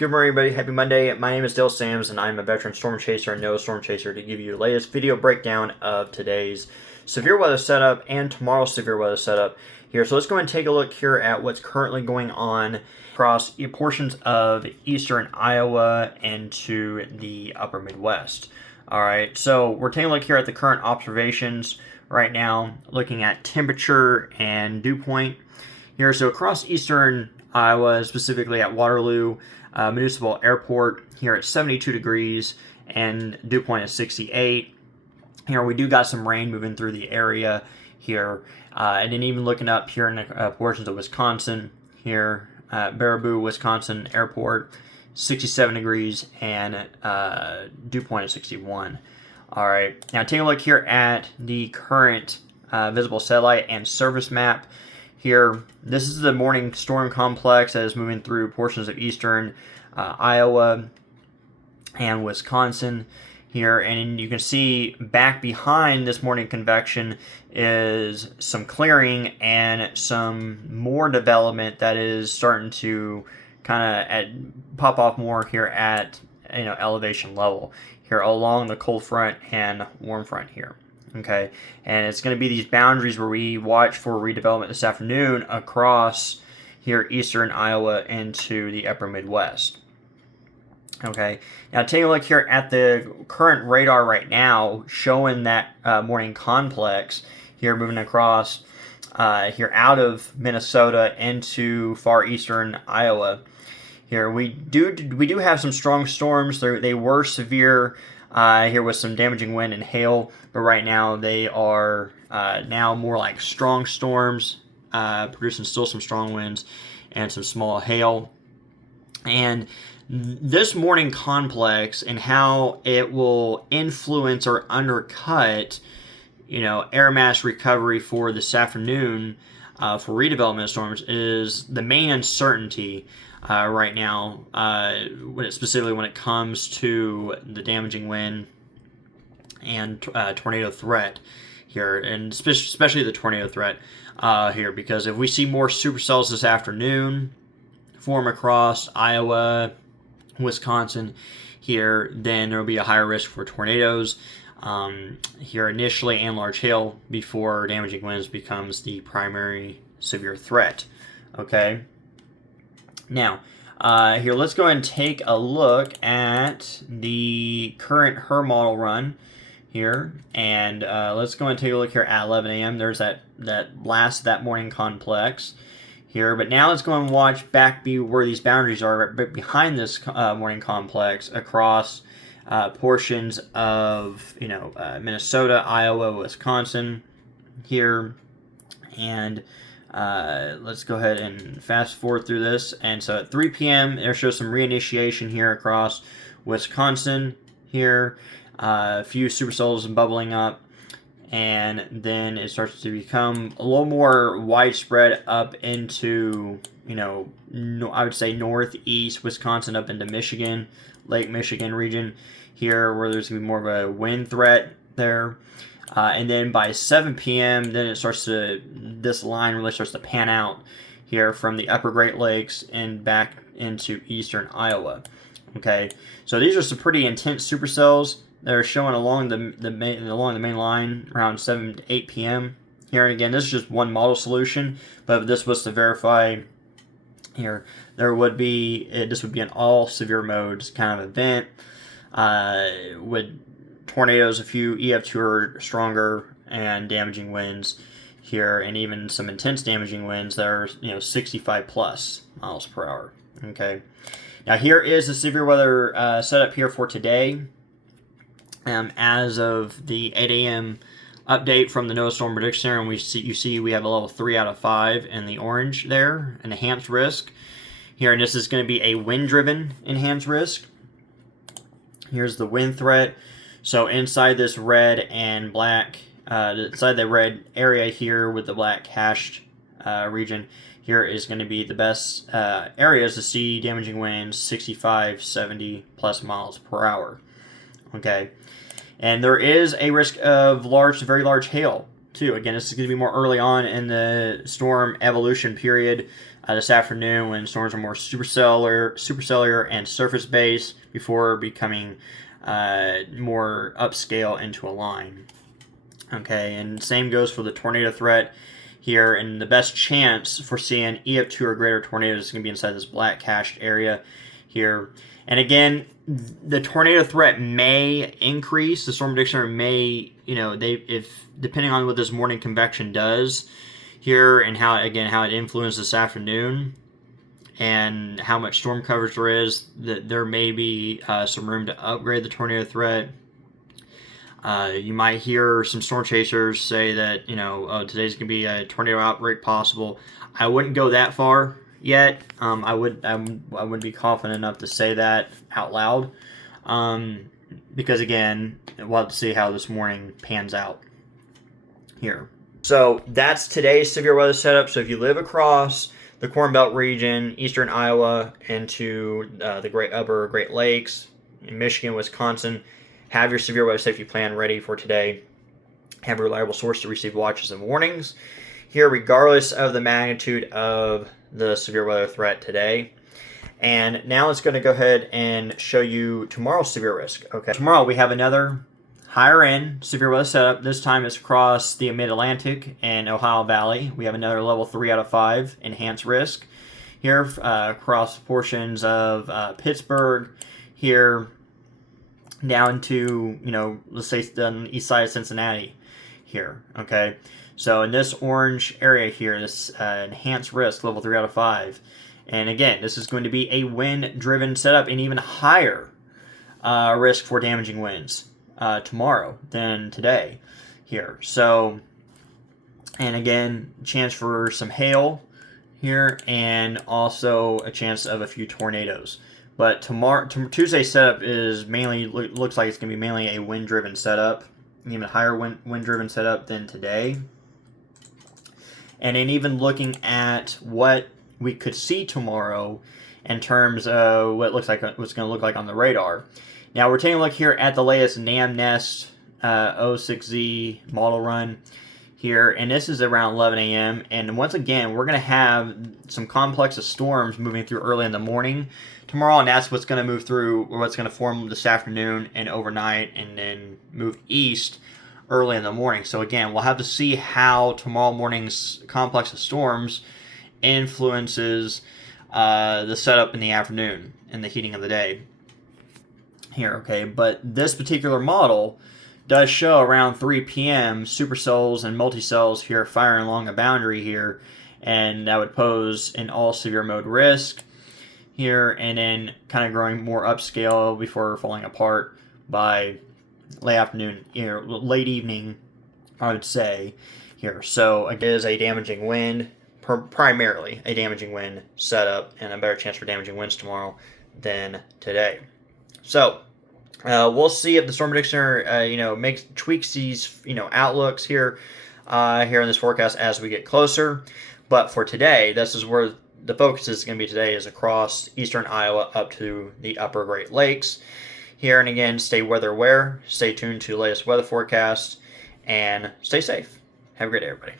Good morning, everybody. Happy Monday. My name is Dale Sams, and I'm a veteran storm chaser and storm chaser to give you the latest video breakdown of today's severe weather setup and tomorrow's severe weather setup here. So let's go and take a look here at what's currently going on across portions of eastern Iowa and to the upper Midwest. All right, so we're taking a look here at the current observations right now, looking at temperature and dew point here. So across eastern Iowa, specifically at Waterloo Municipal Airport, here at 72 degrees and dew point is 68. Here we do got some rain moving through the area here, and then even looking up here in the portions of Wisconsin, here at Baraboo, Wisconsin Airport, 67 degrees and dew point is 61. All right, now take a look here at the current visible satellite and surface map. Here, this is the morning storm complex that is moving through portions of eastern Iowa and Wisconsin here, and you can see back behind this morning convection is some clearing and some more development that is starting to kind of pop off more here at elevation level here along the cold front and warm front here. Okay, and it's going to be these boundaries where we watch for redevelopment this afternoon across here eastern Iowa into the upper Midwest. Okay, now take a look here at the current radar right now showing that morning complex here moving across here out of Minnesota into far eastern Iowa. Here we do have some strong storms. They were severe here with some damaging wind and hail, but right now they are now more like strong storms, producing still some strong winds and some small hail. And this morning complex and how it will influence or undercut, air mass recovery for this afternoon for redevelopment storms is the main uncertainty right now, specifically when it comes to the damaging wind and tornado threat here, and especially the tornado threat here, because if we see more supercells this afternoon form across Iowa, Wisconsin here, then there will be a higher risk for tornadoes here initially and large hail before damaging winds becomes the primary severe threat. Okay. Now, here, let's go ahead and take a look at the current HRRR model run here, and let's go ahead and take a look here at 11 a.m. There's that morning complex here, but now let's go and watch back where these boundaries are behind this morning complex across portions of Minnesota, Iowa, Wisconsin here, and let's go ahead and fast forward through this. And so at 3 p.m. there shows some reinitiation here across Wisconsin here, a few supercells bubbling up, and then it starts to become a little more widespread up into I would say northeast Wisconsin up into Michigan, Lake Michigan region here, where there's going to be more of a wind threat there. And then by 7 p.m., then this line really starts to pan out here from the upper Great Lakes and back into eastern Iowa. Okay, so these are some pretty intense supercells that are showing along the main line around 7 to 8 p.m. here. And again, this is just one model solution, but if this was to verify here, this would be an all severe modes kind of event with tornadoes, a few EF2 or stronger, and damaging winds here, and even some intense damaging winds that are 65 plus miles per hour. Okay, now here is the severe weather setup here for today. As of the 8 a.m. update from the NOAA Storm Prediction Center, and we have a level 3 out of 5 in the orange there, enhanced risk here, and this is going to be a wind-driven enhanced risk. Here's the wind threat. So inside this red and black, inside the red area here with the black hashed region, here is going to be the best areas to see damaging winds 65, 70 plus miles per hour. Okay, and there is a risk of large to very large hail too. Again, this is going to be more early on in the storm evolution period this afternoon, when storms are more supercellular and surface based before becoming more upscale into a line. Okay, and same goes for the tornado threat here, and the best chance for seeing EF2 or greater tornadoes is going to be inside this black cached area here. And again, the tornado threat may increase. The storm prediction may, if depending on what this morning convection does here, and how it influences this afternoon, and how much storm coverage there is, that there may be some room to upgrade the tornado threat. You might hear some storm chasers say that, today's going to be a tornado outbreak possible. I wouldn't go that far yet. I wouldn't be confident enough to say that out loud. Because again, we'll have to see how this morning pans out here. So that's today's severe weather setup. So if you live across the Corn Belt region, eastern Iowa, into the upper Great Lakes, in Michigan, Wisconsin, have your severe weather safety plan ready for today. Have a reliable source to receive watches and warnings here, regardless of the magnitude of the severe weather threat today. And now let's going to go ahead and show you tomorrow's severe risk. Okay, tomorrow we have another higher end severe weather setup. This time it's across the Mid-Atlantic and Ohio Valley. We have another level 3 out of 5 enhanced risk here across portions of Pittsburgh here, down to, let's say the east side of Cincinnati here, okay? So in this orange area here, this enhanced risk, level 3 out of 5. And again, this is going to be a wind-driven setup, and even higher risk for damaging winds tomorrow than today here. So, and again, chance for some hail here, and also a chance of a few tornadoes. But Tuesday's setup is looks like it's going to be mainly a wind-driven setup, even higher wind-driven setup than today. And then even looking at what we could see tomorrow in terms of what's going to look like on the radar. Now we're taking a look here at the latest NamNest 06Z model run here, and this is around 11 a.m. And once again, we're going to have some complex of storms moving through early in the morning tomorrow, and that's what's going to move through, or what's going to form this afternoon and overnight, and then move east early in the morning. So again, we'll have to see how tomorrow morning's complex of storms influences the setup in the afternoon and the heating of the day here, okay? But this particular model does show around 3 p.m. supercells and multicells here firing along a boundary here, and that would pose an all severe mode risk here, and then kind of growing more upscale before falling apart by late afternoon, late evening, I would say here. So it is a damaging wind, primarily a damaging wind setup, and a better chance for damaging winds tomorrow than today. So we'll see if the storm predictor tweaks these outlooks here in this forecast as we get closer. But for today, this is where the focus is going to be today, is across eastern Iowa up to the upper Great Lakes here. And again, stay weather aware, stay tuned to the latest weather forecast, and stay safe. Have a great day, everybody.